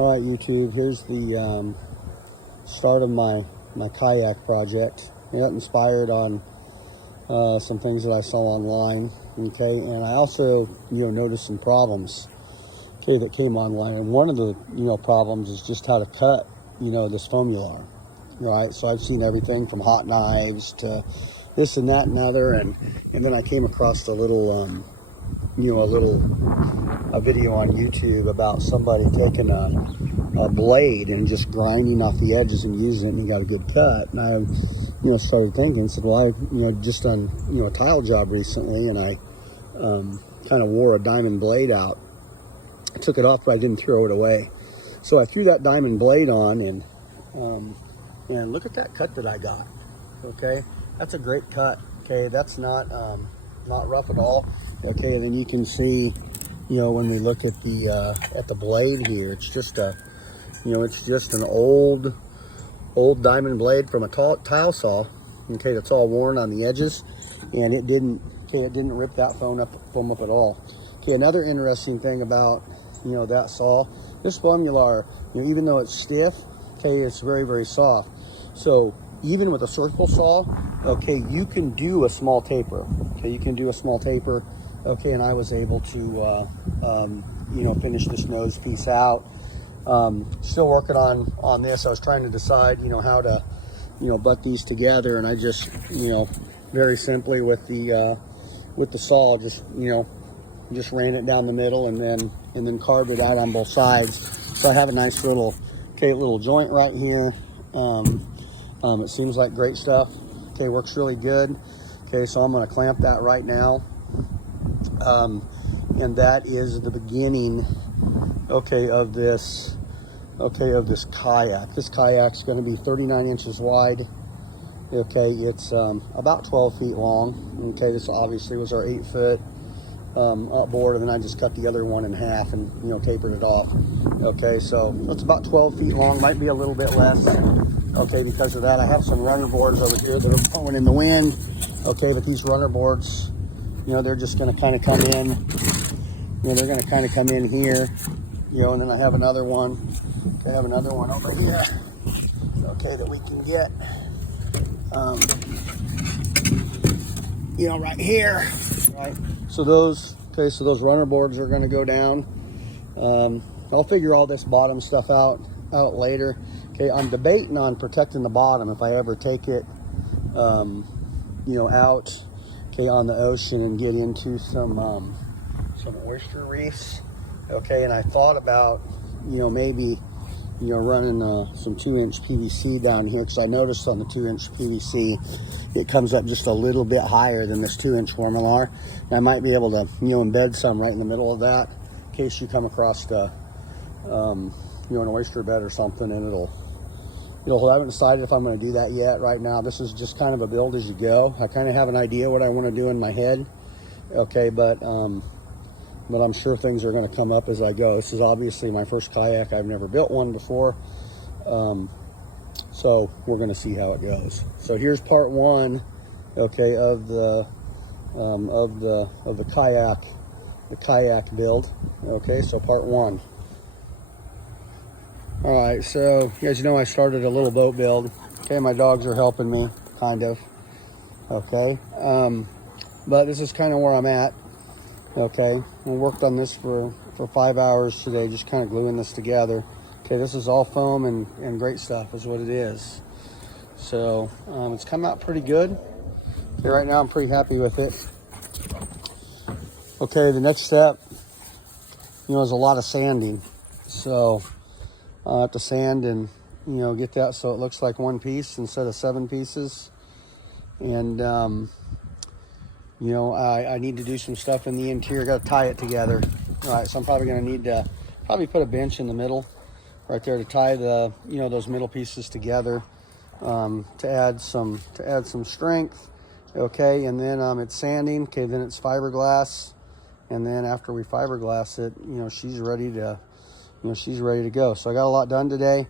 All right, YouTube, here's the start of my kayak project. I got inspired on some things that I saw online, okay, and I also, noticed some problems, okay, that came online. And one of the, problems is just how to cut, this foamular. So I've seen everything from hot knives to this and that and other, and then I came across a little, a video on YouTube about somebody taking a blade and just grinding off the edges and using it, and he got a good cut. And I, started thinking, said, well, I, just done, a tile job recently, and I kind of wore a diamond blade out. I took it off, but I didn't throw it away. So I threw that diamond blade on, and look at that cut that I got. Okay, that's a great cut. Okay, that's not rough at all. Okay, and then you can see, when we look at the blade here, it's just a, it's just an old diamond blade from a tile saw. Okay, that's all worn on the edges, and it didn't rip that foam up at all. Okay, another interesting thing about that saw, this foamular, even though it's stiff, okay, it's very, very soft. So even with a circle saw, okay, you can do a small taper. Okay, you can do a small taper. Okay, and I was able to finish this nose piece out. Still working on this. I was trying to decide how to butt these together, and I just very simply with the saw just ran it down the middle and then carved it out on both sides. So I have a nice little joint right here. It seems like great stuff. Okay, works really good. Okay, so I'm going to clamp that right now. And that is the beginning, of this kayak. This kayak's going to be 39 inches wide. Okay, it's about 12 feet long. Okay, this obviously was our 8-foot upboard, and then I just cut the other one in half and tapered it off. Okay, so it's about 12 feet long, might be a little bit less. Okay, because of that, I have some runner boards over here that are blowing in the wind. Okay, but these runner boards, they're just going to kind of come in. They're going to kind of come in here. And then I have another one. I have another one over here. Okay, that we can get. Right here. Right. So those runner boards are going to go down. I'll figure all this bottom stuff out later. Okay, I'm debating on protecting the bottom if I ever take it, out, on the ocean and get into some oyster reefs. Okay, and I thought about, maybe, running some 2-inch PVC down here, because I noticed on the 2-inch PVC, it comes up just a little bit higher than this 2-inch foamular. And I might be able to, embed some right in the middle of that, in case you come across an oyster bed or something, and it'll, I haven't decided if I'm going to do that yet. Right now, this is just kind of a build as you go. I kind of have an idea what I want to do in my head. Okay, but I'm sure things are going to come up as I go. This is obviously my first kayak. I've never built one before. So we're going to see how it goes. So here's part one, okay, of the kayak build. Okay, so part one. All right, so you guys I started a little boat build. Okay, my dogs are helping me, kind of. Okay, but this is kind of where I'm at. Okay, I worked on this for 5 hours today, just kind of gluing this together. Okay, this is all foam and great stuff is what it is. So it's come out pretty good. Okay, right now I'm pretty happy with it. Okay, the next step, is a lot of sanding. So I'll have to sand and, get that so it looks like one piece instead of 7 pieces. And, I need to do some stuff in the interior. Got to tie it together. All right, so I'm probably going to need to put a bench in the middle right there to tie the, those middle pieces together, to add some strength. Okay, and then it's sanding. Okay, then it's fiberglass. And then after we fiberglass it, she's ready to go. So I got a lot done today.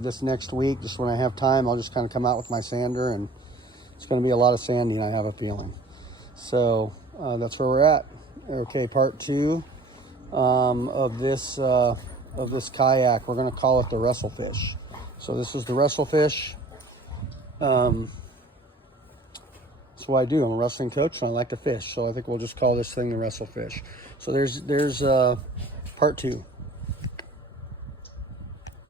This next week, just when I have time, I'll just kind of come out with my sander, and it's going to be a lot of sanding, I have a feeling. So that's where we're at. Okay, part two of this of this kayak. We're going to call it the Wrestlefish. So this is the Wrestlefish. That's what I do. I'm a wrestling coach and I like to fish. So I think we'll just call this thing the Wrestlefish. So there's part 2.